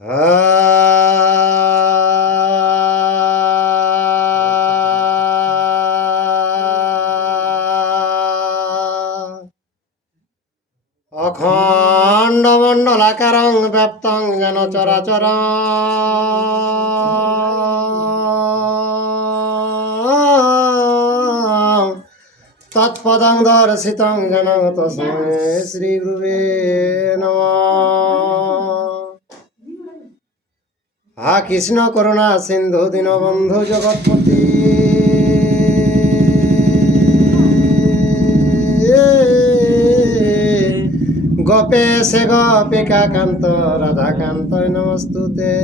অখণ্ড মণ্ডলাকারং ব্যাপ্তং যেন চরাচর তৎপদং দর্শিতং যেন তস্মৈ শ্রী গুরুবে নমঃ। হা কৃষ্ণ করুণা সিন্ধু দীনবন্ধু জগৎপতি গোপেশ গোপিকা কান্ত রাধাকান্ত নমস্তুতে।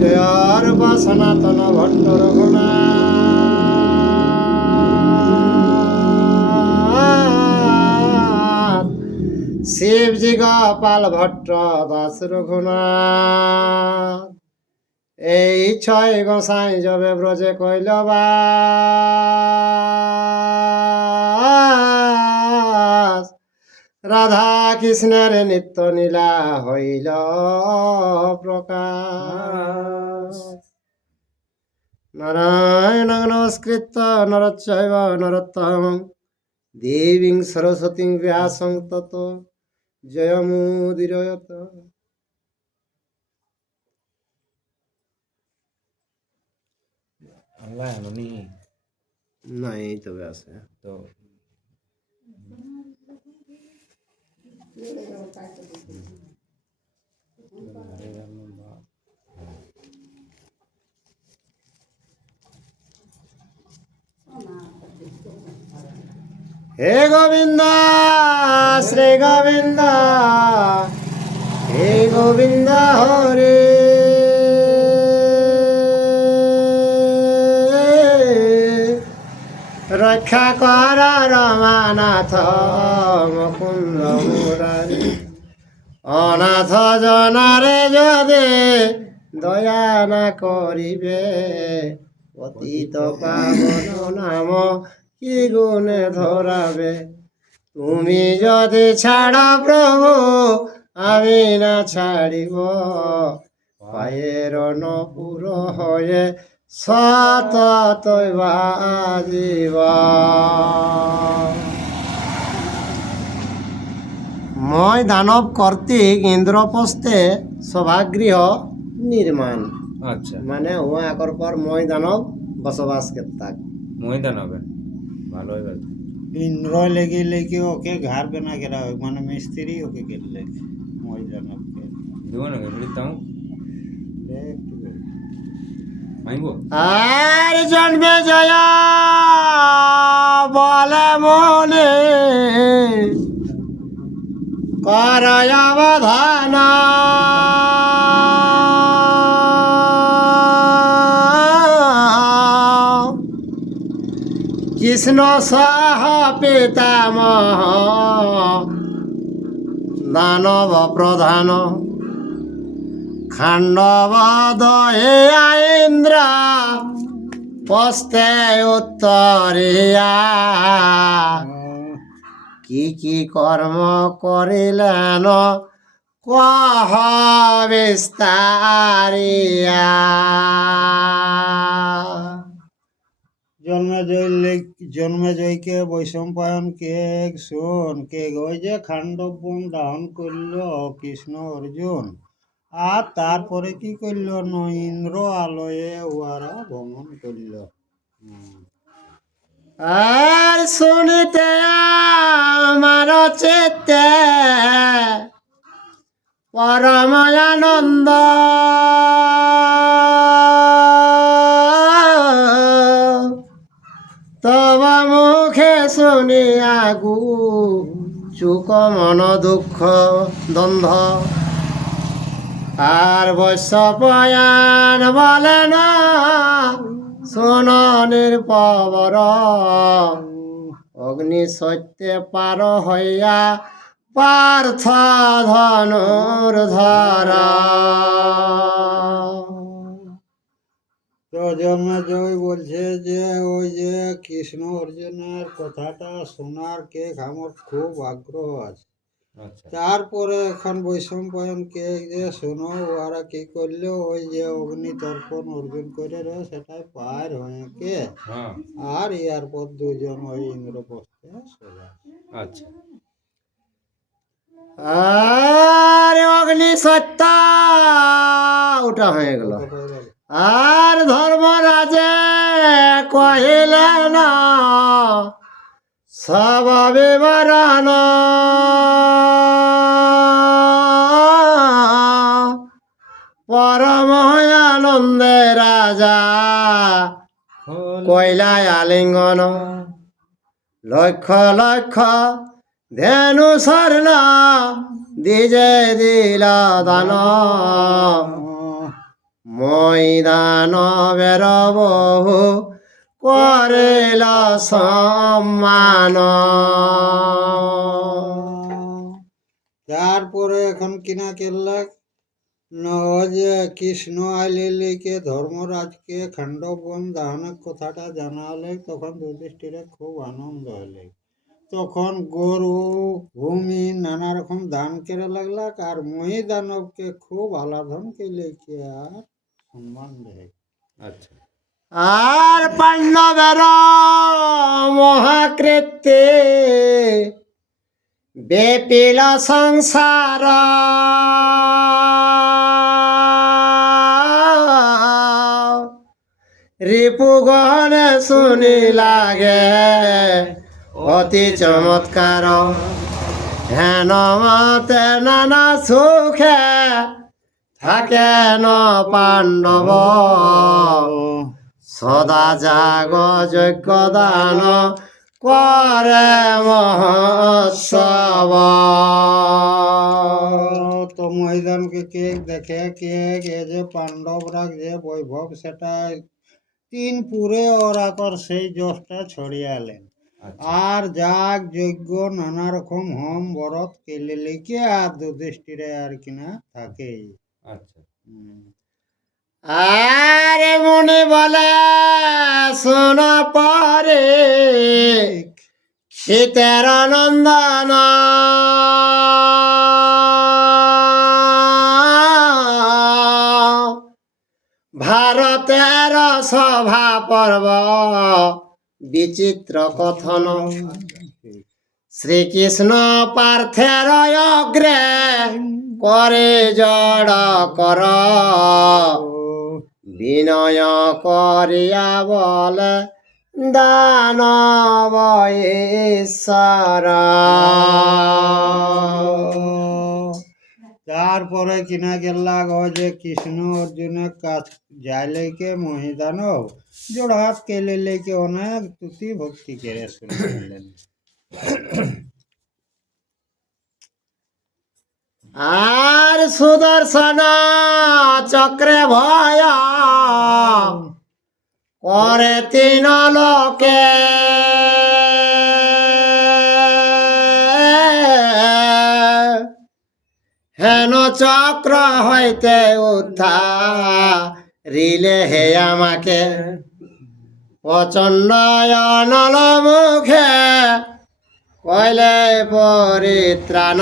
জয় সনাতন ভট্ট রঘুনাথ শিবজি গোপাল ভট্ট দাস রঘুনাথ। এই ছয় গোসাই যবে ব্রজে কইল বাস, রাধা কৃষ্ণের নিত্য নীলা হইল প্রকাশ। নারায়ণ নমস্কৃত্য নরচৈব নরোত্তমং দেবীং সরস্বতীং ব্যাসং ততো জয়মুদীরয়ত। আল্লাহ আননি না এই তবে আছে তো হে গোবিন্দ শ্রী গোবিন্দ হে গোবিন্দ হরে রক্ষা কর রমানাথ মুকুন্দ মুরারি। অনাথ জনারে যদি দয়া না করিবে, পতিত পাবন নাম কি গুণে ধরাবে। তুমি যদি ছাড় প্রভু আমি না ছাড়িব, পায়ের নপুর হয়ে সততই বাজিব। মই দানব কর্তৃক ইন্দ্রপ্রস্থে সভাগৃহ নির্মাণ। আচ্ছা মানে ও একর পর মই দানব বসবাস করতাক। ময়দান হবে ভালো হবে। ইন্দ্র লেগে লেগে ওকে ঘর बना के रहा মানে মিস্ত্রি ওকে কেলে ময়দান ওকে দেবো না বলিতাম মাইব আর জন্মে জয় বলে মনে কর অবধান। কৃষ্ণ সহ পিতামহ দানব প্রধান, খাণ্ডব দয়ে ইন্দ্র পস্তে উত্তরিয়া। কি কর্ম করিলেন কহ বিস্তারিয়া। জন্মেজয়কে বৈশম্পায়নকে শোন কে ওই যে খাণ্ডব বন দাহন করল কৃষ্ণ অর্জুন, আর তারপরে কি করল ন ইন্দ্র আলয়ে উহারা ভ্রমণ করল। আর শুনিতে আমার চিত্তে পরম আনন্দ, তব মুখে শুনিয়া গু চুক মন দুঃখ দ্বন্দ্ব। আর বৈশ্যপয়ান বলেন শোন নির্পবর, অগ্নি সত্যে পার হইয়া পার্থ ধনুর্ধর। তো জন্মেজয় বলছে যে ওই যে কৃষ্ণ অর্জুনের কথাটা শোনার কে আমার খুব আগ্রহ আছে। আচ্ছা তারপরে এখন বৈষম্পায়ন কে যে শোনো ওরা কি করলো, ওই যে অগ্নি তর্পণ অর্জুন করে রে সেটাই পার হয়ে কে হ্যাঁ আর ইয়ার পর দুজন ওই ইন্দ্রপ্রস্থে সোজা। আচ্ছা আর অগ্নি সত্তা ওটা হয়ে গেল। কত হয়ে গেল? আর ধর্মরাজে কহিলে না সব বিবরণ, পরম আনন্দে রাজা কইলায় আলিঙ্গন, লক্ষ লক্ষ ধেনু স্বর্ণ দিজে দিল দান, মৈদানবের বহু করিল সম্মান। তারপরে এখন কিনা কেল্লা যে কৃষ্ণ আইলিকে ধর্মরাজকে খান্ডবন দাহনের কথাটা জানালে, তখন যুধিষ্ঠিরের খুব আনন্দ হলে। তখন গরু ভূমি নানা রকম দান করে লাগলাক, আর মহি দানবকে খুব আলাধন কেলে কে আর সম্মান দেয়। আচ্ছা আর পাণ্ডবের মহাকৃত্যে বেপিল সংসার, রিপুগণে শুনি লাগে অতি চমৎকার, হেন মতে নানা সুখে থাকেন পাণ্ডব, সদা জাগ যজ্ঞ দান করে মহোৎসব। তো মহিদানকে কে দেখে কে কে যে পাণ্ডবরা যে বৈভব সেটা তিন পুরে ওরা কর সেই যশটা ছড়িয়ালেন। আচ্ছা আর যাগ যজ্ঞ নানা রকম হোম বরত কেলে লিখে আর যুধিষ্ঠিরে আর কিনা থাকেই। আচ্ছা আরে মুনি বলে শোন পরে শীতের নন্দন, ভারতের সভা পর্ব বিচিত্র কথন, শ্রীকৃষ্ণ পার্থের অগ্রে করে জড় কর, বিনয় করিয়া বলে দানব ঈশ্বর। তারপরে কিনা গেল্লা যে কৃষ্ণ অর্জুনের কাছ যাইলে কে মহিদানব জোড়হাত কেলে লেকে অনেক তুতি ভক্তি করে শুনলেন। আর সুদর্শন চক্রে ভয় করে তিন লোকে, হেন চক্র হইতে উদ্ধারিলে হে আমাকে, প্রচন্ড অনল মুখে কইলে পরিত্রাণ,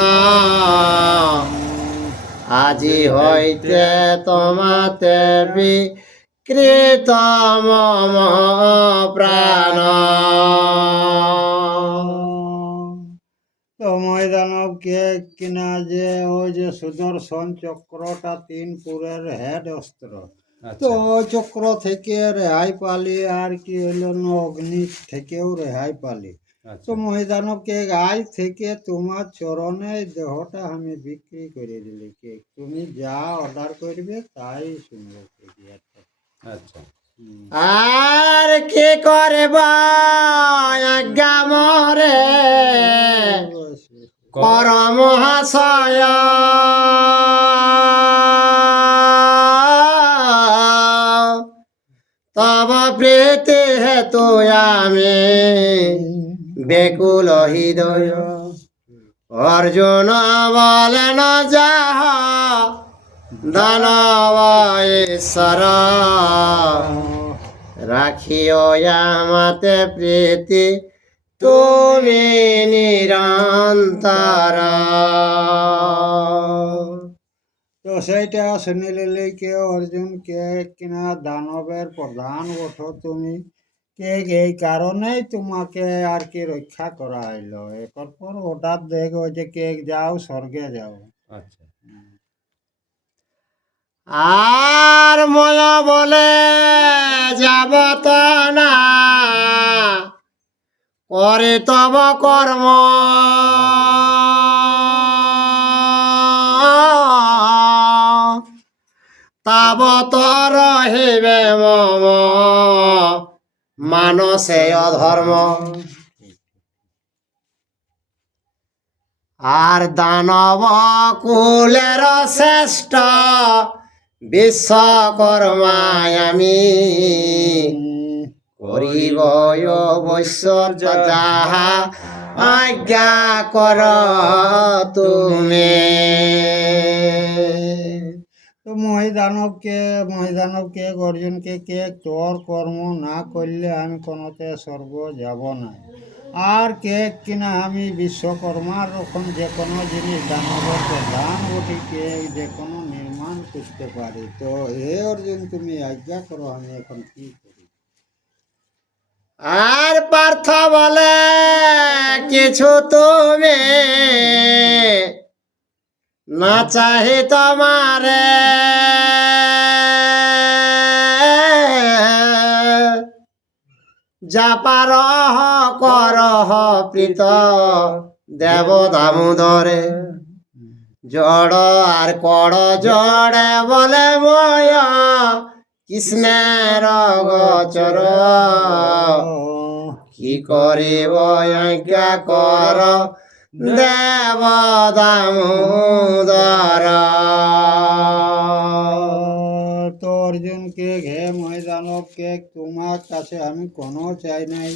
আজি হইতে তোমাতে বিকৃত মম প্রাণ। তো ময়দানব কে কিনা যে ওই যে সুদর্শন চক্রটা তিন পুরের হেড অস্ত্র, তো আচ্ছা ওই চক্র থেকে রেহাই পালি, আর কি হইল না অগ্নি থেকেও রেহাই পালি। তো আচ্ছা মহিদানবকে আজ থেকে তোমার চরণে দেহটা আমি বিক্রি করে দিলি, কে তুমি যা অর্ডার করবে তাই শুনবে। আচ্ছা আর কে করে আজ্ঞা মরে পরমহাশয়, তব প্রীতি হেতু আমি বেকুল হৃদয়, অর্জুন বলেন যাহ দানব ঈশ্বর, রাখিও আমাতে প্রীতি তুমি নিরন্তর। তো সেইটা শুনিলে লেকে অর্জুনকে কিনা দানবের প্রধান ওঠো তুমি, কে এই কারণেই তোমাকে আর কি রক্ষা করা হইলো। এরপর পর হঠাৎ দেখো যে কে যাও স্বর্গে যাও। আচ্ছা আর ময়া বলে যাব তো না, করে তব কর্ম, তাবত রহিবে মম মানসে অধর্ম। আর দানব কুলের শ্রেষ্ঠ বিশ্বকর্মায় আমি, করিব ঐশ্বর্য যাহা আজ্ঞা কর তুমি। তো মহিদানবকে অর্জুনকে কে তোর কর্ম না করলে আমি কোনোতে স্বর্গ যাব না। আর কে কিনা আমি বিশ্বকর্মার রকম যে কোনো জিনিস দানবের প্রধান ওটি কে যে কোনো নির্মাণ করতে পারি। তো হে অর্জুন তুমি আজ্ঞা করো আমি এখন কি করি। আর পার্থ বলে কিছু তুমি না চাহি তোমারে, যা পার করহ প্রীত দেব দামোদরে। জড় আর কড় জড়ে বলে ময় কৃষ্ণের গোচর, কি করিব আজ্ঞা কর দেব দামোদর। তো অর্জুনকে ঘে মহিদানবকে তোমার কাছে আমি কোনো চাই নাই,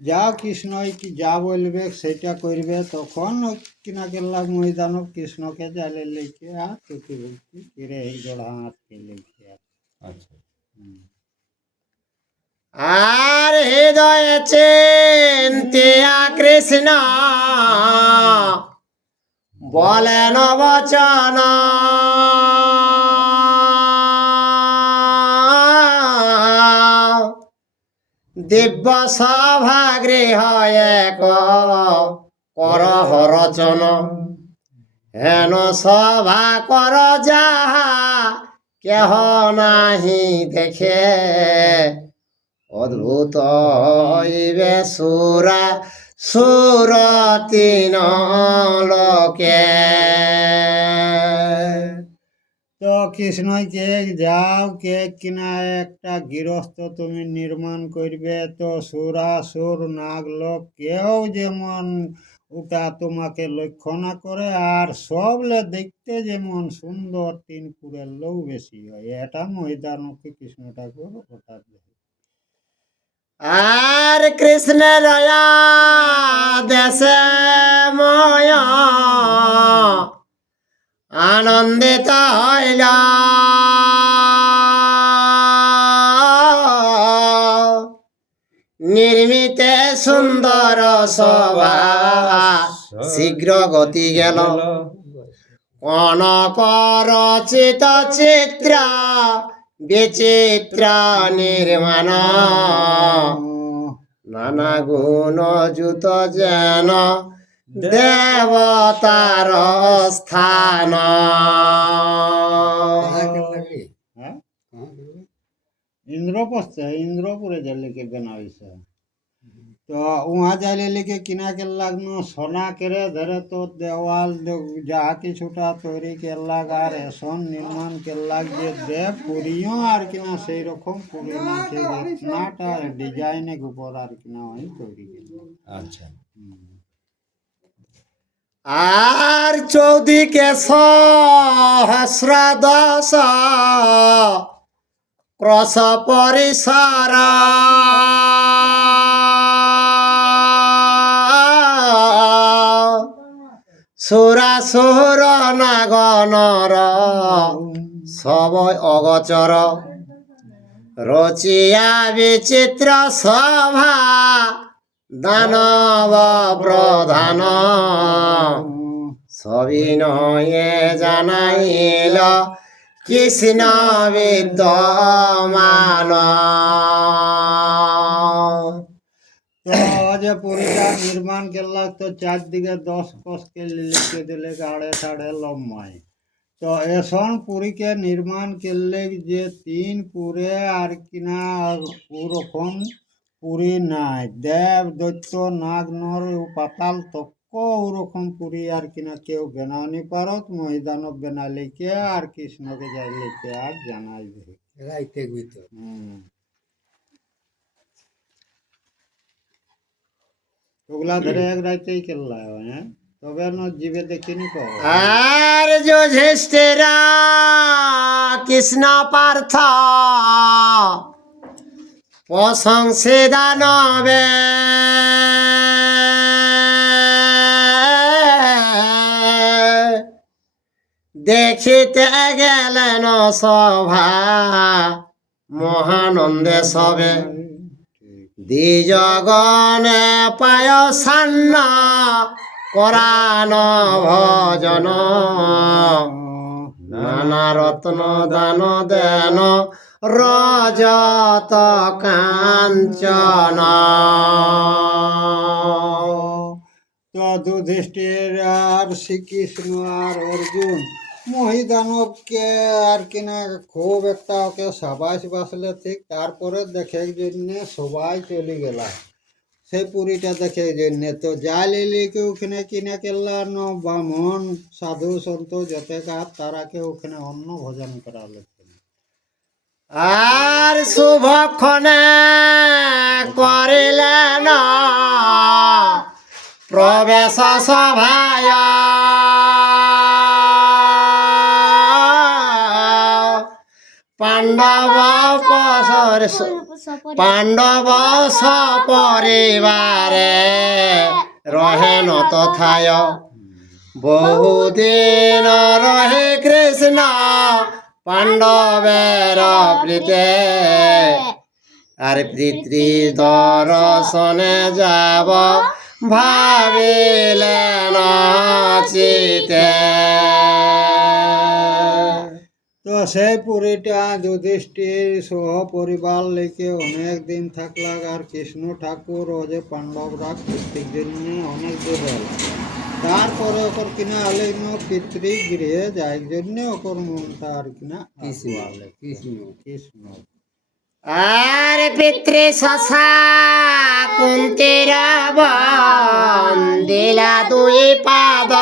যা কৃষ্ণই কি যা বলবে সেটা করবে। তখন কিনা কেল্লা মহিদানব কৃষ্ণকে চালে লেখে আর তোকে বলছি কিরে এই জোড়া হাতকে লেখে। আচ্ছা আর হৃদয়ে চিন্তিয়া কৃষ্ণ বলেন বচন, দিব্য সভা গৃহ এক করহ রচন, হেন সভা কর যাহা কেহ নাহি দেখে, অদ্ভুত হইবে সুরা সুরতিন লোকে। তো কৃষ্ণই কে যাও কে কিনা একটা গৃহস্থ তুমি নির্মাণ করবে। তো সুরাসুর নাগলোক কেউ যেমন ওটা তোমাকে লক্ষ্য না করে, আর সবলে দেখতে যেমন সুন্দর তিনপুরের লোক বেশি হয়। এটা মহিদানবকে কৃষ্ণ ঠাকুর হঠাৎ দেখে। আর কৃষ্ণের দেশে ময় আনন্দিত হইল, নির্মিতে সুন্দর সভা শীঘ্র গতি গেল, কনক রচিত চিত্র বিচিত্র নির্মাণ, নানা গুণ যুত যেন দেবতার স্থান। হ্যাঁ इंद्रपुरे जाले के बनाई से। तो वहाँ जाले लेके किना के लगनो सोना करे धरे तो देवाल जहाँ की छुटा तोरी के लाग आर ऐसन निर्माण के लाग जे दे पुरियों आर किना से रकम पुरी ना के नाटा डिजाइन के ऊपर आर किना वही तोरी के। আচ্ছা আর চৌদিকে সহস্র দশ ক্রস পরিসর, সুরাসুর নাগনর সবই অগচর, রচিয়া বিচিত্র সভা দানব প্রধান সবিনয়ে জানাইল কৃষ্ণ বিদ্যমান। তো যে পুরীটা নির্মাণ করলাম তো চারদিকে 10 কোষকে লিখে দিলে গাড়ে টাড়ে লম্বায়। তো এখন পুরীকে নির্মাণ করলে যে 3 পুরে আর কিনা ওরকম পুরী নাই, দেব দৈত্য নাগ নর পাতাল তক্ক ওরকম পুরী আর কিনা কেউ বেনাওনি পারত। মহিদানব বেনালিকে আর কৃষ্ণকে যাই লিখে আর জানাই রাইতে গুইতো। ওগুলা ধরে এক রাইতেই কেল্লা হ্যাঁ, তবে না জীবে দেখিনি কো। আর যুধিষ্ঠিরা কৃষ্ণ পার্থ প্রশংসে দানবে দেখিতে গেলেন সভা মহানন্দে সবে। দ্বিজগণে পায় সান্ন করান ভজন নানা রত্ন দান দেন রজত কাঞ্চন। তো যুধিষ্ঠির আর শ্রীকৃষ্ণ আর অর্জুন মহিদানবকে আর কিনা খুব একটা ওকে সাবাস বাসলে, ঠিক তারপরে দেখে জন্য সবাই চলে গেলা সেই পুরীটা দেখে জন্য। তো যা লিলি কে ওখানে কিনা কেল্লা ন ব্রাহ্মণ সাধু সন্ত যতে কাজ তারাকে ওখানে অন্ন ভোজন করালে। আর শুভক্ষণে করিলেন প্রবেশ সভায় পাণ্ডব পাণ্ডব সপরিবারে রহেন তথায়। বহুদিন রহে কৃষ্ণ পাণ্ডবের প্রীতে আর পিতৃ দর্শনে যাব ভাবিলেন চিতে। তো সেই পুরীটা যুধিষ্ঠির সহ পরিবার লেকে অনেক দিন থাকলাক। আর কৃষ্ণ ঠাকুর ও যে পাণ্ডবরা প্রত্যেক জন্য অনেক দূর হল। তারপরে ওকর কিনা আলে পিতৃগৃহে যাই জন্য ওকর মনটা আর কিনা কৃষ্ণ কৃষ্ণ কৃষ্ণ। আর পিতৃ শশা কুন্তির বন্দিলা দুই পাদ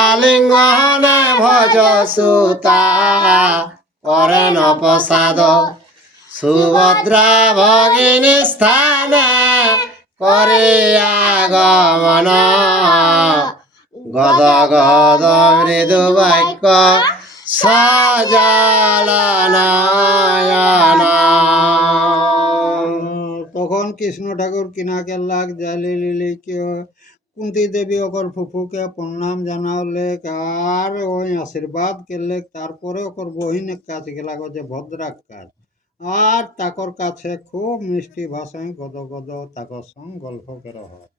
আলিঙ্গনে ভজ সুতা করেন প্রসাদ। সুভদ্রা ভগিনী স্থানে করিয়া গমন গদ গদ মৃদু বাক্য সজল নয়ন। তখন কৃষ্ণ ঠাকুর কিনা কেল্লাক জালি লিলি কে কুন্তি দেবী ওকর ফুফুকে প্রণাম জানালে আর ওই আশীর্বাদ করলে। তারপরে ওকর বহিনের কাছে গেলা যে ভদ্রাক কাজ আর তাকর কাছে খুব মিষ্টি ভাষায় গদ গদ তাকর সঙ্গ গল্প করা হয়।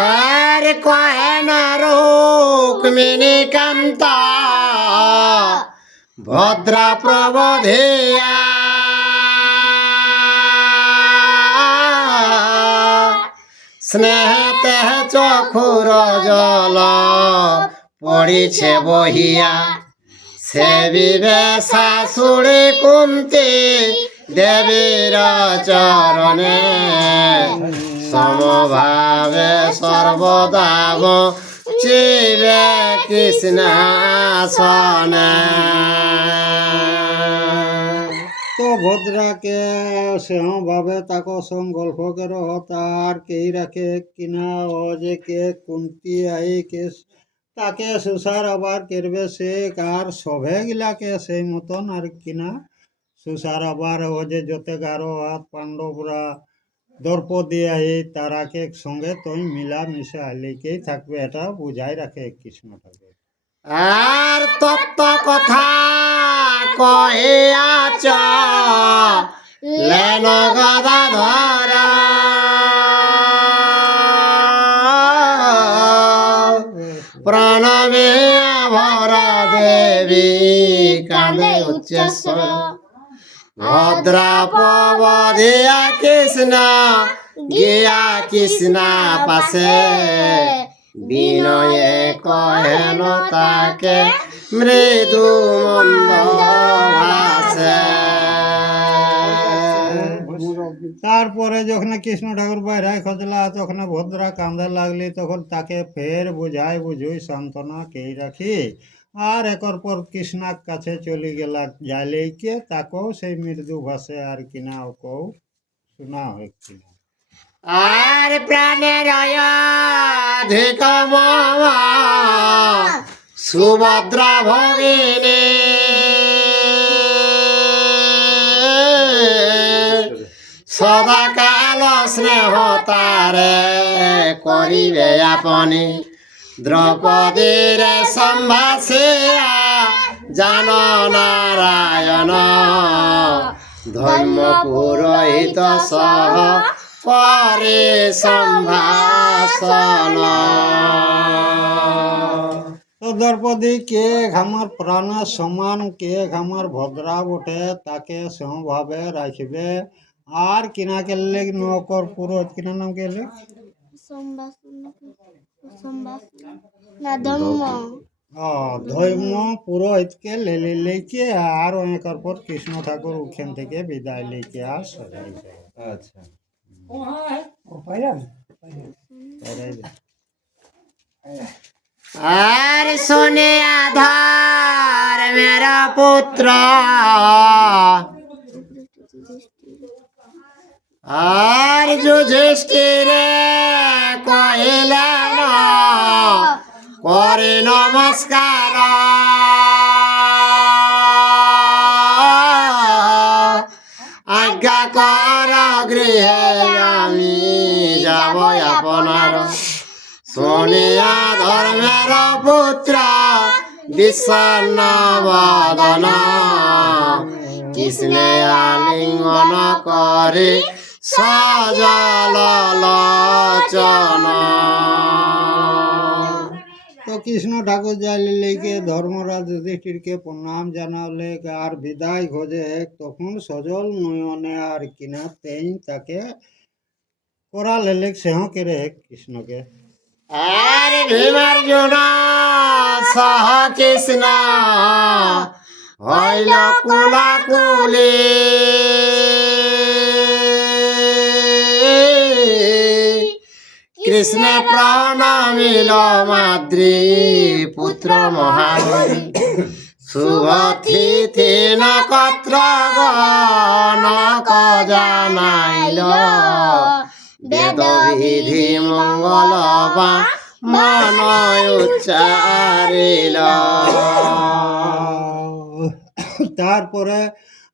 আর কহেন রুক্মিণী কান্ত ভদ্রা প্রবোধিয়া স্নেহতে চক্ষুর জল পড়িছে বহিয়া। সেবিবে শাশুড়ি কুন্তি দেবীর চরণে সমভাবে সর্বদাব চিবে কৃষ্ণাসনে। তো ভদ্রাকে সেহ ভাবে তাকে সঙ্গ গল্প করে তার কেই রাখে কিনা ও যে কে কুন্তি আই কে তাকে সুসার আবার করবে সে আর সভে গিলাকে সেই মতন আর কিনা সুসার আবার ও যে যতে গারো হাত পাণ্ডবরা দর্প দিয়ে এই তারাকে সঙ্গে তুই মিলা মিশে আলিকেই থাকবে, এটা বুঝাই রাখে কৃষ্ণ ঠাকুর। আর তত্ত্ব কথা কহিয়াছ লেন গদাধর প্রণবে ভর দেবী কান্দে উচ্চস্বর ভদ্রাপবধিয়া কৃষ্ণ গিয়া কৃষ্ণ পাশে বিনয়ে কহেন তাকে মৃদু মন্দ ভাষে। তারপরে যখন কৃষ্ণ ঠাকুর বাইরে খোঁজলা তখন ভদ্রা কান্দে লাগলি, তখন তাকে ফের বুঝাই বুঝুই সান্ত্বনা কে রাখি আর একর পর কৃষ্ণার কাছে চলে গেলা যাইলেইকে তাকেও সেই মৃদু ভাষে আর কিনা কেউ শোনা হয় কিনা। আর প্রাণের অধিক মম সুভদ্রা ভগিনী সদা কাল স্নেহ তারে করিবে আপনি দ্রৌপদীর সম্ভাষিয়া জান নারায়ণ ধর্ম পুরোহিত সহ পরে সম্ভাষণ। তো দ্রৌপদী কে আমার প্রাণের সমান কে আমার ভদ্রা বটে তাকে সমভাবে রাখবে আর কিনা কেলে নকর পুরোহিত কিনা নাম কেলে ধর্ম পুরোহিতকে লেকে আর অনেকের পর কৃষ্ণ ঠাকুর ওখান থেকে বিদায় লেকে আর সজাই যায়। আচ্ছা আর শোনে আধার মেরা পুত্র আর যুধিষ্ঠিরে কহিলেন করে নমস্কার আজ্ঞা কর গৃহে আমি যাব আপনার শুনিয়া ধর্মের পুত্র বিষণ্ণ বদন কৃষ্ণে আলিঙ্গন করে সজল লোচন। তো কৃষ্ণ ঠাকুর যাইলে লেকে ধর্মরাজ যুধিষ্ঠিরকে প্রণাম জানালে আর বিদায় খোঁজে তখন সজল নয়নে আর কিনা তেই তাকে করা লেলে সেহ কেরে কৃষ্ণকে। আর ভীমার্জুন সহ কৃষ্ণ হইল কুলাকুলি কৃষ্ণ প্রণমিল মাদ্রি পুত্র মহাবলী শুভ তিথি নক্ষত্র গণক জানাইল বেদ বিধি মঙ্গল বা মন উচ্চারিল। তারপরে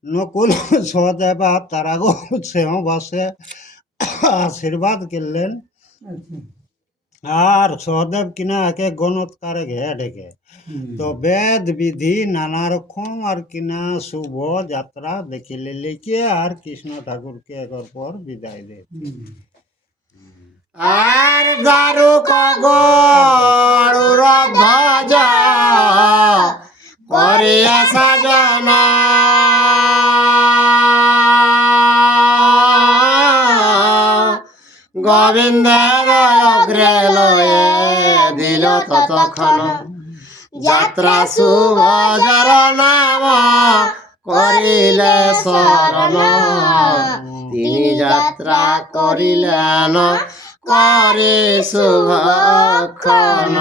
নকুল সহদেবা তারা সেহ বাসে আশীর্বাদ করলেন আর সহদেব কিনা একে গণৎকারে ঘে ঢেকে তো বেদ বিধি নানা রকম আর কিনা শুভ যাত্রা দেখিলে লিখে আর কৃষ্ণ ঠাকুরকে একর পর বিদায় দেয়। আর দারুক গরুর ধ্বজ করিয়া সাজনা গোবিন্দের অগ্রে লয়ে দিল ততক্ষণ যাত্রা শুভ যার নাম করিলে শরণ তিনি যাত্রা করিলেন করে শুভক্ষণ।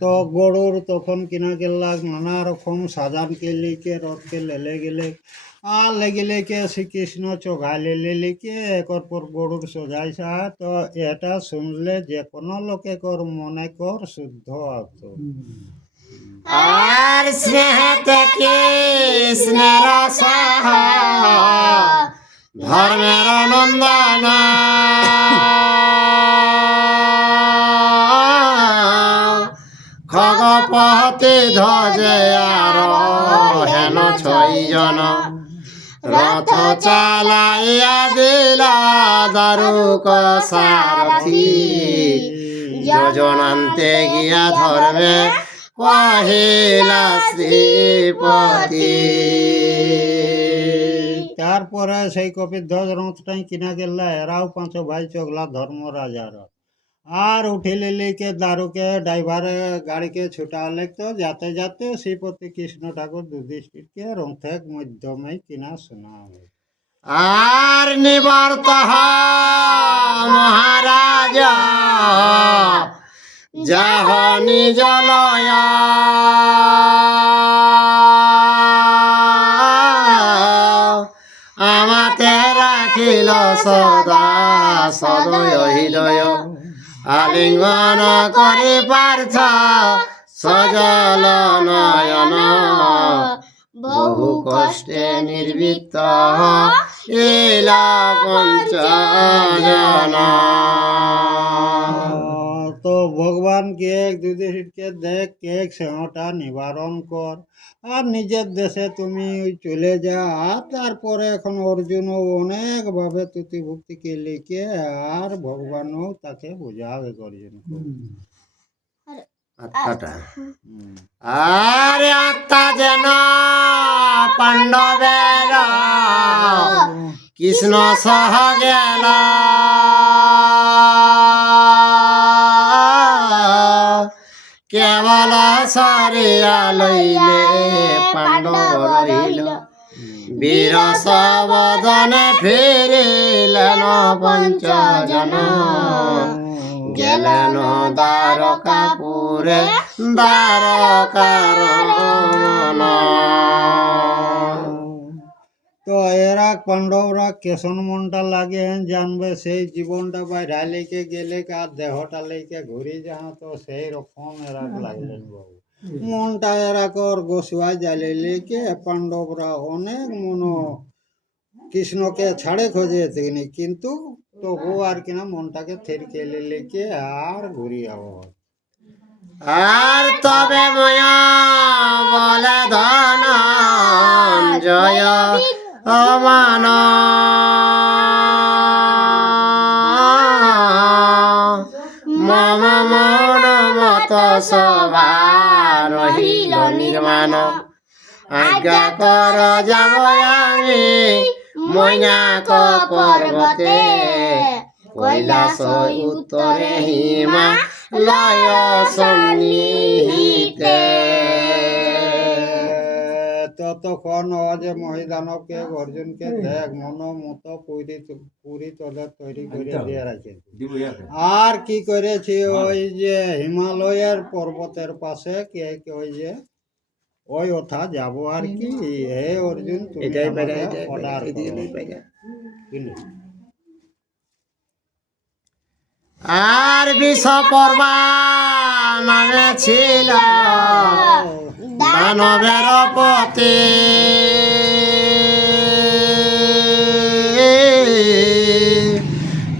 তো গরুর তখন কিনা গেলাক নানা রকম সাজানকে লিখে রথকে লেলে গেলে আর লেগে লেগে শ্রীকৃষ্ণ চোখাইলে লিখে একর পর গরুর সোজাইসা। তো এটা শুনলে যে কোনো লোকে কর মনে কর শুদ্ধ আত আর স্নেহতে কৃষ্ণের সহ ধর্মের নন্দন খগপতি ধ্বজে আর হেন ছয়জন রথ চালাইয়া দিলা দারুক সারথি যোজনান্তে গিয়া ধর্মে কহিলা শ্রীপতি। তারপরে সেই কপিধ্বজ রথটাই কিনা গেলা এরাও পাঁচ ভাই চগলা ধর্মরাজার আর উঠিলে লিখে দারুকে ড্রাইভারে গাড়িকে ছুটালে তো যাতে যাতে শ্রীপতি কৃষ্ণ ঠাকুর যুধিষ্ঠিরকে রথের মাধ্যমে কিনা শোনা হয়। আর নিবর্ত মহারাজ যাহ নিজ লয় আমাতে রাখিল সদা সদয় হৃদয় আলিঙ্গন করে পার্থ সজল নয়ন বহু কষ্টে নির্বৃত্ত এলা পঞ্চজন। তো ভগবান কে যুধিষ্ঠিরকে দেখ কে সিংহটা নিবারণ কর আর নিজের দেশে তুমি চলে যা। আর তারপরে এখন অর্জুনও অনেক ভাবে তুতি ভক্তিকে লিখে আর ভগবানও তাকে বোঝাবে অর্জুন। আত্মাটা আর আত্মা যেন পাণ্ডবের কৃষ্ণ সহ গেল কেবল সরিয়া লইলে পাণ্ডব রহিল বীর সবদনে ফিরিলেন পঞ্চজন গেলেন দ্বারকাপুরে দ্বারকার। তো এরা পাণ্ডবরা কেশন মনটা লাগে জানবে সেই জীবনটা বাইরে লেকে গেলে আর দেহটা লেকে ঘুরে যাও তো সেই রকম এরা লাগলেন বাবু মনটা এরা কর গোসুয়া জ্বালে লেকে পাণ্ডবরা অনেক মন কৃষ্ণকে ছাড়ে খোঁজে তিনি কিন্তু তবু আর কিনা মনটাকে থেরকে লেকে আর ঘুরি যাবো। আর তবে ময় বলে ধন জয় অমান মম মন মত সভা রহিল নির্মাণ আজ্ঞা কর যাব আমি মৈনাক পর্বতে কৈলাস উত্তরে হিমা লয় সন্নিহিতে। ততক্ষণ যে মহিদানবকে অর্জুনকে দেখ মন মতো পুরি তোদের তৈরি করে দিয়ে রাখে আর কি করেছি ওই যে হিমালয়ের পর্বতের পাশে কে ওই যে ওই ওঠা যাব আর কি হে অর্জুন তুমি অর্ডার আর বিষ পর্বা নামে ছিল দানবের পতি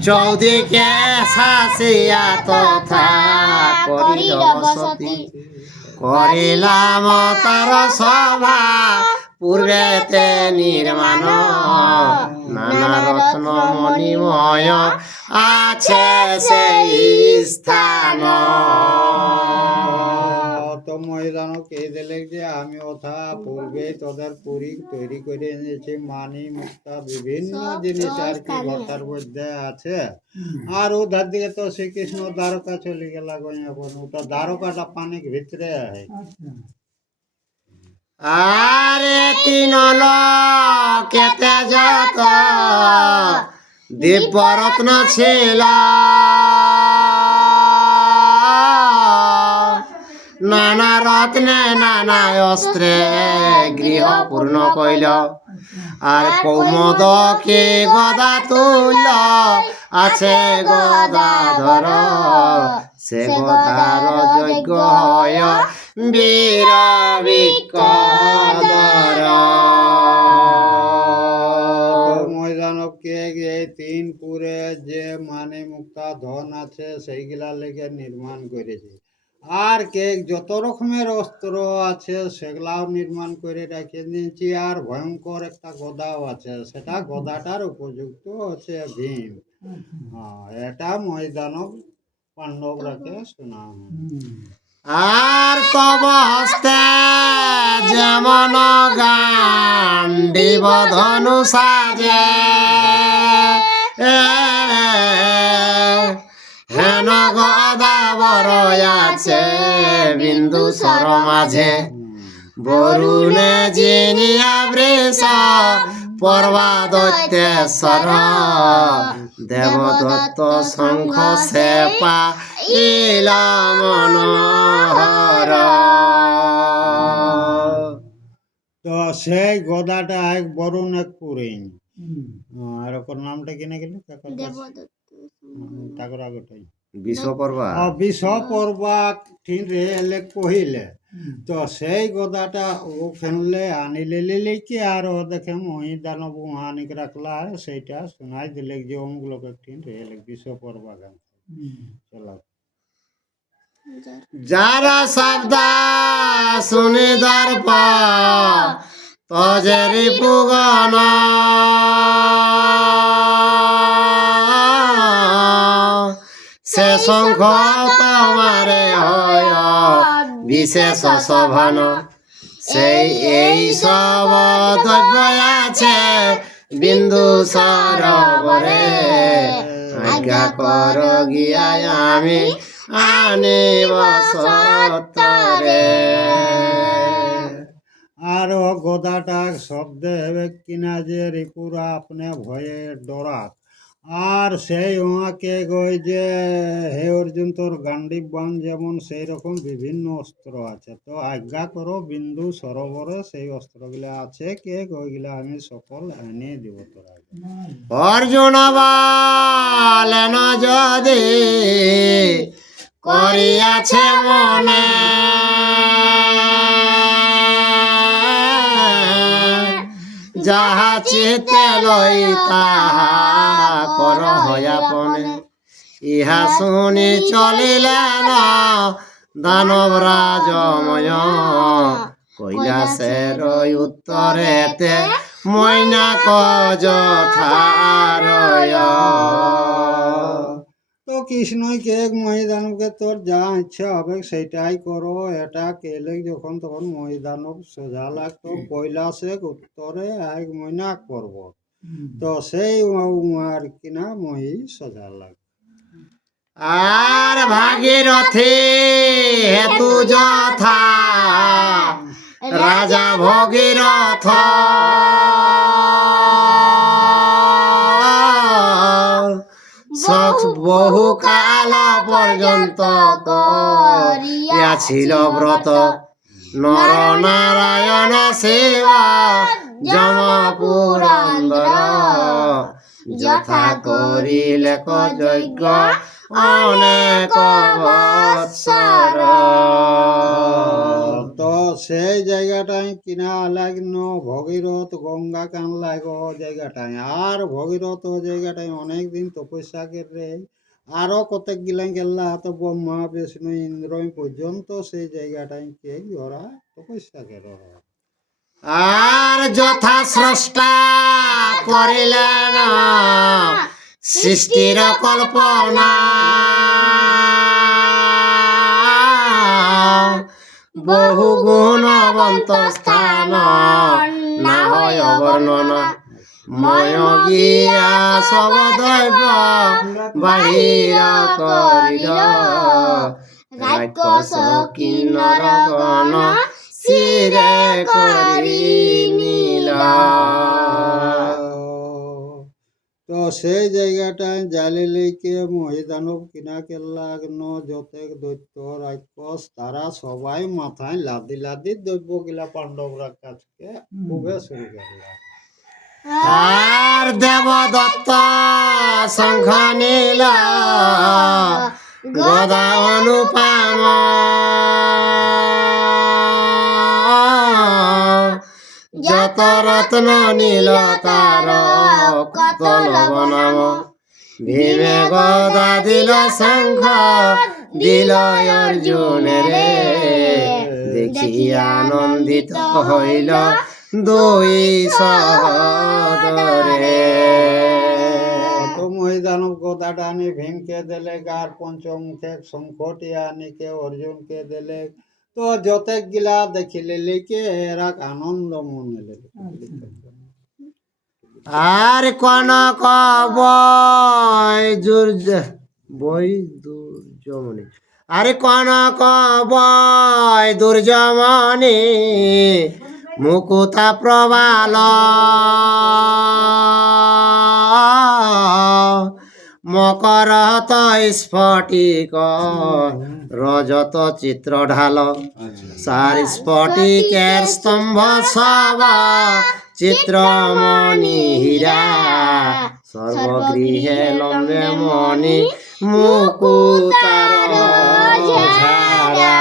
চৌদিকে শাসিয়া তথা করিল বসতি করিলাম তার সভা পূর্বেতে নির্মাণ নানা রত্ন মণিময় আছে সেই স্থান। তো মহিদানবকে দিলে যে আমি ওঠা পূর্বে তোদের পুরী তৈরি করে এনেছি মানি মুক্তা বিভিন্ন জিনিস আর কি ঘরটার মধ্যে আছে। আর ওধার দিকে তো শ্রীকৃষ্ণ দ্বারকা চলে গেল এখন ওটা দ্বারকাটা পানির ভিতরে আছে। আরে তিন লোকেতে যত দিব্যরত্ন ছিল নানা রত্নে নানা অস্ত্রে গৃহ পূর্ণ কইল আর কৌমদকে গদা তুল্য আছে গদাধর সে গদার যোগ্য হয় বীর বিকদর। মহিদানবকে এই তিন পুরে যে মানে মুক্তা ধন আছে সেইগুলা লেগে নির্মাণ করেছে আর কে যত রকমের অস্ত্র আছে সেগুলাও নির্মাণ করে রেখে দিয়েছি। আর ভয়ঙ্কর একটা গদাও আছে, সেটা গদাটার উপযুক্ত হচ্ছে ভীম। হ্যাঁ, এটা ময়দানব পাণ্ডবরাকে শোনা হয়। আর তব হস্তে যেমন গান্ডীব ধনু সাজে, হেন গদা বড় আছে বিন্দুসর মাঝে, বরুণে জিনিয়া বৃষ পর্বাদত্যেশ্বর, দেবদত্ত শঙ্খ সে পাইল মনোহর। তো সেই গদাটা এক বরুণ এক পুরিন। আর ওর নামটা কিনে গেল ঠাকুর আগটাই বিশ্বপর্বা বিশ্বপর্বা ঠিনরে এলে কহিলে। তো সেই গদাটা ও ফেনলে আনিলে লিলিকে আর ও দেখে মহি দানব আনিক রাখলা, সেইটা শোনাই দিলে যে অমুক ঠিনরে এলে বিশ্বপর্বা গান। চলো যারা শব্দ শুনি দর্প তজেরি পুগন, সে শঙ্খ তোমারে হয় বিশেষ শোভন, সেই এই সব দ্রব্য আছে বিন্দু সরোবরে, আজ্ঞা কর গিয়া আমি আনিব সত্তরে। আর ও গদাটা শব্দে হবে কিনা যে রিপুরা আপনি ভয়ে ডরাক। আর সেই ওয়াকে গই যে হে অর্জুন তোর গান্ডীব বান যেমন সেই রকম বিভিন্ন অস্ত্র আছে, তো আজ্ঞা করো বিন্দু সরোবরে সেই অস্ত্রগুলা আছে কে ওইগুলা আমি সকল এনে দিব তোরা। অর্জুন বলেন যদি করিয়াছে মনে, যাহা চিতে লই তাহা কর হয়াপনে, ইহা শুনি চলিলেন দানবরাজময়, কৈলাসের উত্তরেতে মৈনাক যথারয়। তো কৃষ্ণই কে মহিদানবকে তোর যা ইচ্ছা হবে সেটাই করো, এটা কেলে যখন তখন মহিদানব সোজা লাগতো কৈলাসে উত্তরে এক মহিনা করব। তো সেই আর কিনা মহি সোজা লাগ। আর ভাগীরথী হেতু যথা রাজা ভগীরথ, বহু কাল পর্যন্ত করিয়াছিল ব্রত, নর নারায়ণ শিব যম পুরন্দর, যথা করিলে যজ্ঞ অনেক বৎসর। তো সেই জায়গাটায় কিনা লাগন ভগীরথ গঙ্গা কান লাগ জায়গাটায়। আর ভগীরথ জায়গাটায় অনেক দিন তপস্যা করে, আরো কতক গিলান গেল্লা তো ব্রহ্মা বিষ্ণু ইন্দ্র পর্যন্ত সেই জায়গাটায় কে ওরা তপস্যা করে। আর যথা স্রষ্টা করিলেন সৃষ্টির কল্পনা, বহু গুণবন্ত স্থান না হয় অবর্ণনা, ময় গিয়া সব দৈব বাহির করিল, রাক্ষস কিন্নর গণ শিরে করি নিল। তো সেই জায়গাটায় জালিলেকে মহিদানব কিনা কেল্লাগ্ন যতেক দৈত্য রাক্ষস তারা সবাই মাথায় লাদি লাদি দৈব্য গিলা পাণ্ডবরা কাছকে খুবে শুরু করল। আর দেবদত্ত শঙ্খ নীল গদা অনুপম, যত রত্ন নীল তার কত লবণম, ভীমে গদা দিল শঙ্খ দিল অর্জুন রে, দেখি আনন্দিত হইল দুই সহোদরে। তো মহিদানব গদাটা আনি ভীমকে দিলে, আর পঞ্চমুখে শঙ্খটি আনিকে অর্জুনকে দিলে। তো যতেক গিলা দেখিলে লিকে এরা আনন্দ মনে আর কনক বই দুর্যমণি, আরে কনক বই দুর্যমণি মুকুতা প্রবাল, মকরত স্ফটিক রজত চিত্র ঢাল, সার স্ফটিকের স্তম্ভ সব চিত্রমণি হীরা, সর্বগৃহে লম্বে মণি মুকুতার ঝাড়া।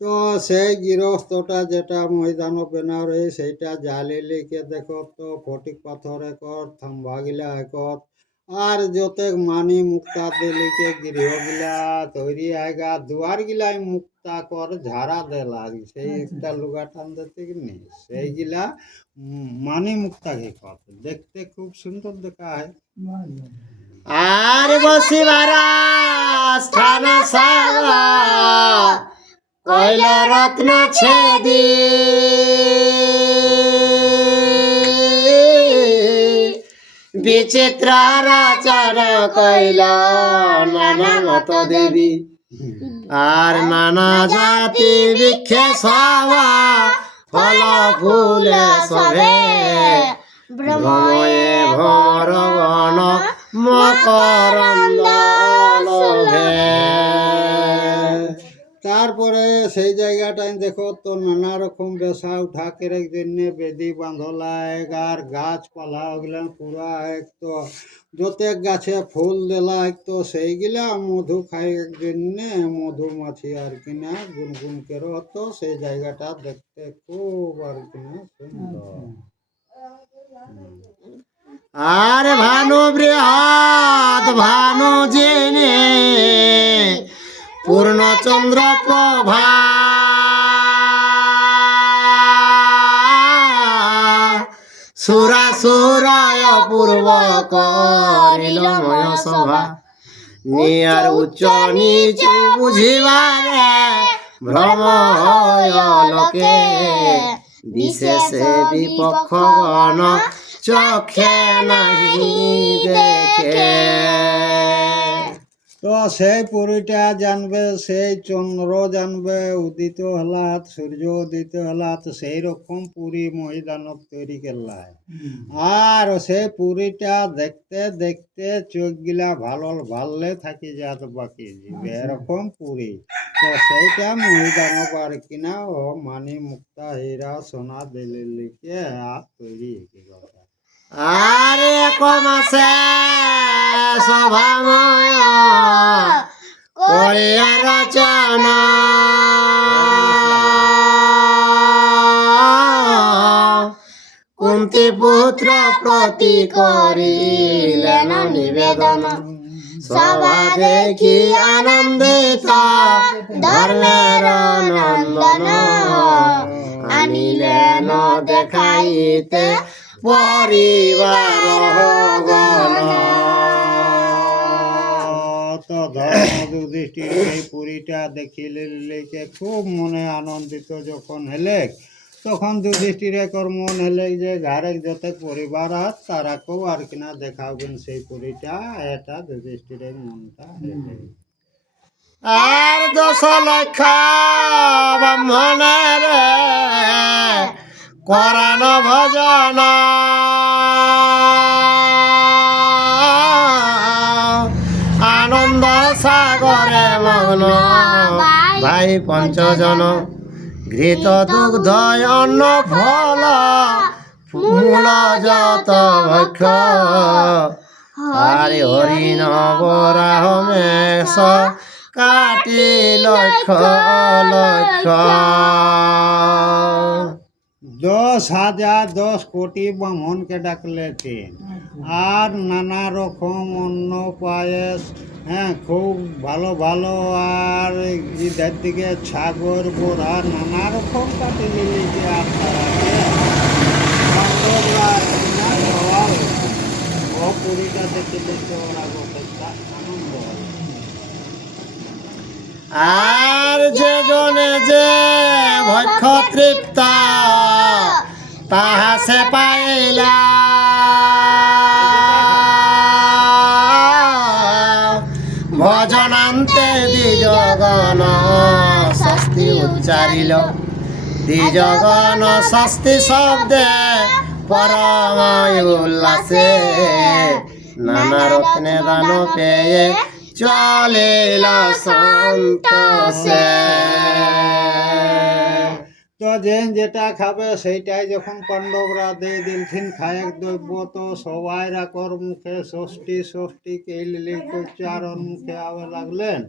তো সেই গৃহস্থটা যেটা ময়দান বেনারে সেইটা জ্বালিলিকে দেখো তো ফটিক পাথর একর, থাম্বা গিলা একর, আর যতে মানি মুক্তা দিলিকে গৃহগুলা তৈরি আয়গা, দুয়ার গিলাই মুক্তা কর ঝাড়া দেলা, সেই একটা লুগা টান দিতে কিনি সেইগুলা মানি মুক্তা ঘে কর, দেখতে খুব সুন্দর দেখা হয়। আর বসিবার স্থান সাগা কইল রত্ন ছেদি, বিচিত্র রচন কইল নানা মত দেবী, আর নানা জাতি বৃক্ষে সব ফল ফুলে শোভে, ভ্রময়ে ভ্রমর গণ মকরন্দ লোভে। তারপরে সেই জায়গাটায় দেখো তো নানা রকম বেশা উঠা কেরে জন্য বেদি বাঁধলা এক, আর গাছপালা ওগুলা পুরা এক, তো যতেক গাছে ফুল দেলা এক, তো সেইগুলা মধু খাই জন্য মধুমাছি আর কিনা গুনগুন কেরো, তো সেই জায়গাটা দেখতে খুব আর কিনা সুন্দর। আর ভানু বৃহৎ ভানু জেনে পূর্ণচন্দ্র প্রভা, সুরাসুরায় পূর্ব করিল ময় সভা, নিয়ার উচ্চ নিচ বুঝিবারে ভ্রম হয় লোকে, বিশেষে বিপক্ষ গণ চোখে নাহি দেখে। তো সেই পুরীটা জানবে, সেই চন্দ্র জানবে উদিত হলাত, সূর্য উদিত হলাত, সেই রকম পুরী মহিদানব তৈরি করলায়। আর সেই পুরীটা দেখতে দেখতে চোখ গিলা ভাললে থাকি যাত বাকি যাবে, এরকম পুরী। তো সেইটা মহিদানব আর কিনা ও মানি মুক্তা হীরা সোনা দিলে লিখে আর তৈরি কথা। আর এক মাসে সভাময় করিয়া রচনা, কুন্তি পুত্র প্রতি করিলেন নিবেদন, সভা দেখি আনন্দিত ধর্মের নন্দন, আনিলেন দেখাইতে পরিবার গণ। তো ধর্ম যুধিষ্ঠির এই পুরীটা দেখিলে খুব মনে আনন্দিত যখন হেলে, তখন যুধিষ্ঠির একর মন হেলে যে ঘরের যত পরিবার আছে তারাকেও আর কিনা দেখাবেন সেই পুরীটা, এটা যুধিষ্ঠিরের মনটা হেলে। আর 10 লক্ষ ব্রাহ্মণের করান ভজন, আনন্দ সাগরে মগ্ন ভাই পঞ্চজন, ঘৃত দুগ্ধ অন্ন ফল মূল যত ভক্ষ, আরে হরিণ বরাহ মেষ কাটি লক্ষ লক্ষ। 10,000 10 কোটি ব্রাহ্মণকে ডাকলেছেন, আর নানা রকম অন্ন পায়েস হ্যাঁ, খুব ভালো ভালো। আর ঈদের দিকে ছাগর বোরা নানা রকম কাটে লিলিকে আর তারাকে বান্ধবরা কিনা খাওয়া হয়েছে। ও পুরীটা দেখে দেখে ওরা গোটা আনন্দ হয়। আর যে জনে যে ভক্ষ তৃপ্ত তাহা সে পাইলা ভজনান্তে দ্বিজগণ শাস্তি উচ্চারিল দ্বিজগণ শাস্তি শব্দে পরম উল্লাসে নানা রত্নে দান পেয়ে চলিল সন্তোষে। তো যেটা খাবে সেইটাই যখন পাণ্ডবরা দিয়ে দিলথিন খায়ক দ্রব্য, তো সবাই রাকর মুখে ষষ্ঠী ষষ্ঠী কেলিলি উচ্চারণ মুখে আবে লাগলেন।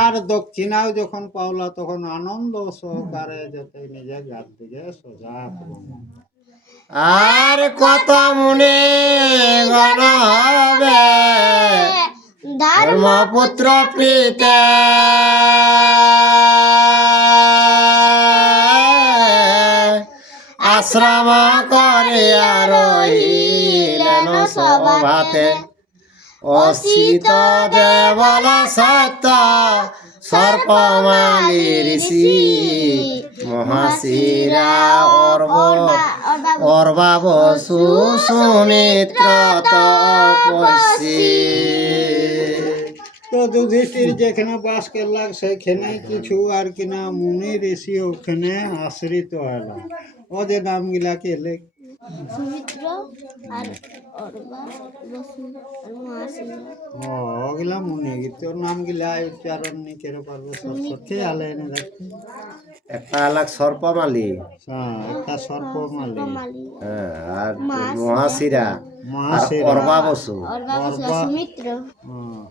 আর দক্ষিণাও যখন পাওলা তখন আনন্দ সহকারে যাতে নিজে গাছ দিকে সোজা করলেন। আর কত মুনি গণ হবে ধর্মপুত্র প্রীতে আশ্রম করিয়া রহিলেন সভাতে অসিত দেবল সত্য সর্পমালি ঋষি মহাশিরা অর্বাবসু সুমিত্র তপস্বী। তো যুধিষ্ঠির যেখানে বাস করলাম সেখানে কিছু আর কিনা মুনি ঋষি ওখানে আশ্রিত হলাম। ও যে নামগুলা কেলে সুমিত্র আর অর্বা বসু আর মহাশিরা। ওগুলা মুনি তোর নামগুলা উচ্চারণ নি করে পারবো সরস্বতী আলে এনে রাখতে। একটা আলাক সর্পমালি, হ্যাঁ, একটা সর্পমালি, মালি হ্যাঁ, আর মহাশিরা আর মহাশিরা, অর্বাবসু। অর্বা বসু আর সুমিত্র। হ্যাঁ,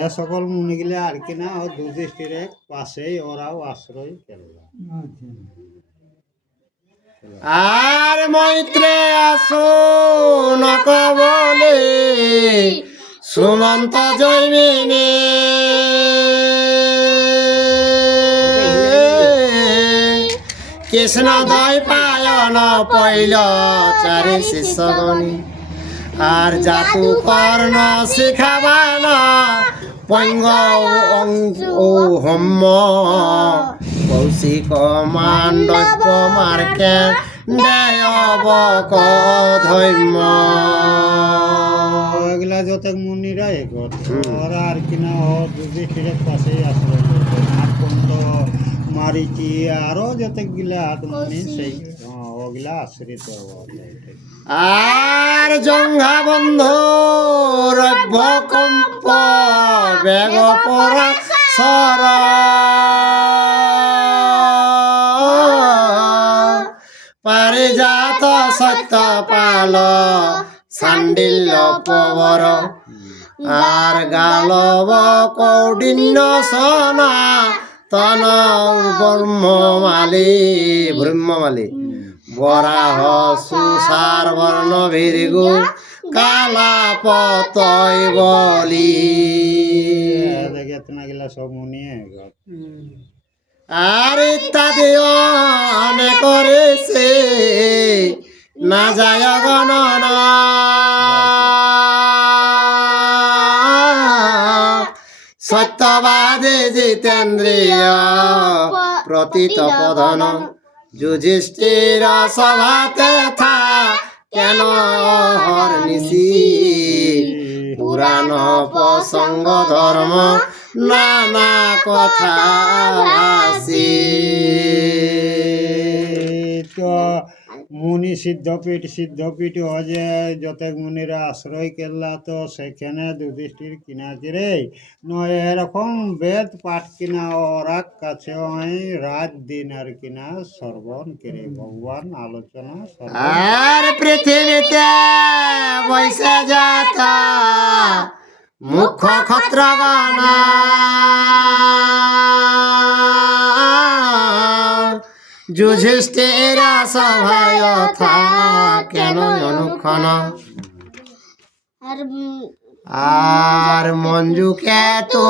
এ সকল মুনিগুলা আর কিনা ও যুধিষ্ঠিরের পাশেই ওরাও আশ্রয় করলাম। আর মৈত্রে আসুনক বলে সুমন্ত জৈমিনী কৃষ্ণ দৈপায়ন পৈল চারি শিষ্যগণী আর জাতু কর্ণ শিখাবান পৈঙ্গ ও হোম কৌশিক মাণ্ডব্য মার্কে দেয়বক ধৈর্য। এগুলা যত মুনিরা এগত ওরা আর কিনা ও যুধিষ্ঠিরের পাশেই আশ্রয় করতো। নাটকুণ্ড মারিচি আরো যতগুলা মুনি সেই ওগুলা আশ্রিত হওয়া। আর জঙ্ঘা বন্ধু রব্য কম্প বেগ পরা সর পারিজাত সত্য পাল সান্ডিল্য পবর আর গালব কৌডিন্য সনা তন ব্রহ্মমালী বরাহ সুসার বর্ণ ভীর্গু কালা পতয় বলি। দেখে গেলা সব মুনি এগত। আর ইত্যাদি অনেক করেছে না যায় গণনা সত্যবাদে জিতেন্দ্রিয় প্রতীত প্রধান যুধিষ্ঠির সভাতে থা কেন হরনিশি পুরাণ প্রসঙ্গ ধর্ম নানা কথা ভাসি। তো মুনি সিদ্ধপীঠ যে যত মুনিরা আশ্রয় করলা, তো সেখানে যুধিষ্ঠির কিনা কিরে নয় এরকম বেদ পাঠ কিনা ওরা কাছে রাত দিন আর কিনা শ্রবণ করে ভগবান আলোচনা আর পৃথিবীতে বৈশে যাত মুখ্য ক্ষত্রগণ যুধিষ্ঠির সভায় কেন অনুক্ষণ আর মঞ্জুকে তু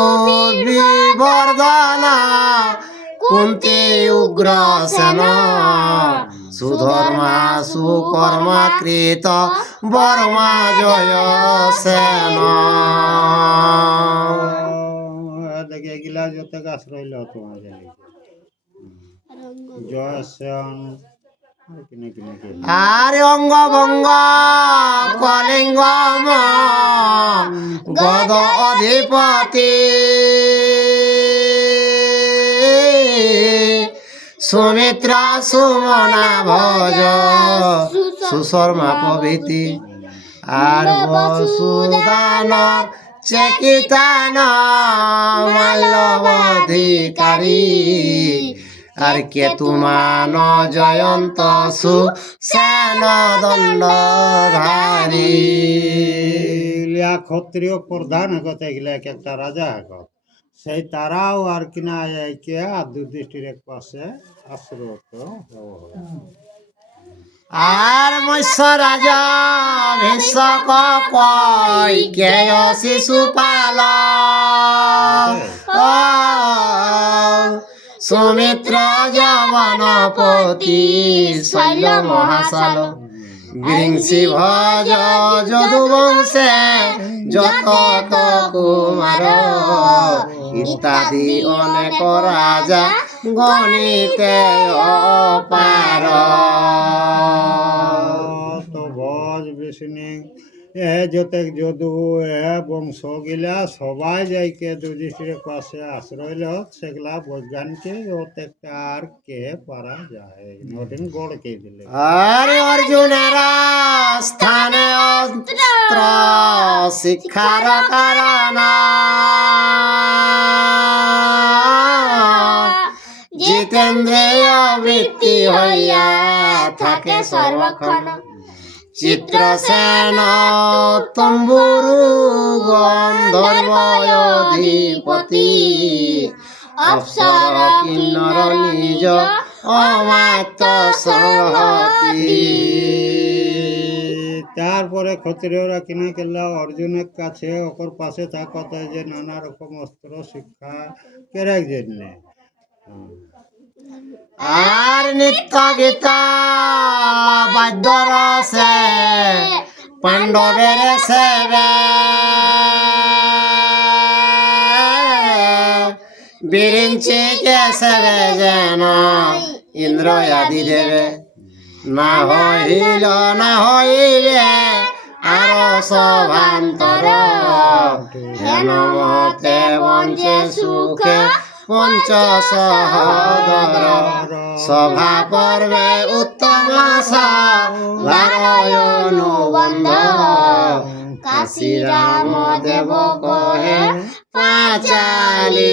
বিবর্ধন কুন্তি উগ্র সেন সুধর্মা সুকর্মা কৃত বর্মা জয় সেন। দেখে এগুলা যত গাছ রইল তোমাদের জয় সেন আর কিনে কিনে কিনে আর অঙ্গ ভঙ্গ কলিঙ্গ গদ অধিপতি সুমিত্র সুমনা ভজ সুশর্মা প্রভৃতি আর বসুদান চেকিতান মাল্যবধিকারী আর কেতুমান জয়ন্ত সুসেন দণ্ডধারী। লিয়া ক্ষত্রিয় প্রধান হকত এগুলা এক একটা রাজা হকত সেই তারাও আর কিনা কে আর যুধিষ্ঠির এক পাশে আশ্রত আর মৎস্য রাজা ভীষক কই কেয় শিশুপাল সুমিত্র যবনপতি শৈল মহাশাল বৃংশি ভজ যদুবংশে যত কুমার ইত্যাদি অনেক রাজা গণিতে অপার। তো ভজ বিষ্ণু এ যতেক যদু এ বংশ গিলা সবাই যাইকে যুধিষ্ঠিরের পাশে আশ্রয় লত সেগুলা বৈজ্ঞানিকে অতেকটা আর কে পারা যায় নদিন গড়কে দিলে। আর অর্জুনের স্থানে অস্ত্র শিক্ষার কারণ জিতেন্দ্রিয় বৃত্তি হইয়া থাকে সর্বক্ষণ চিত্রসেন তম্বুরু গন্ধর্বধিপতি অপ্সর কিন্নর নিজ অমাত্য সংহতি। তারপরে ক্ষত্রিয়রা কিনা কেলা অর্জুনের কাছে ওকর পাশে থাকত যে নানা রকম অস্ত্র শিক্ষা কেরাক জন্য আর নিত্য গীতা বাদ্য রসে পাণ্ডবের সেবে বিরিঞ্চি কে সেবে যেন ইন্দ্র আদি দেবে না হইল না হইবে আর সভান্তর হেন মতে বঞ্চে সুখে পঞ্চ সহোদর সভা পর্বে উত্তম অনুবন্ধ কাশী রাম দেব কহে পাঁচালী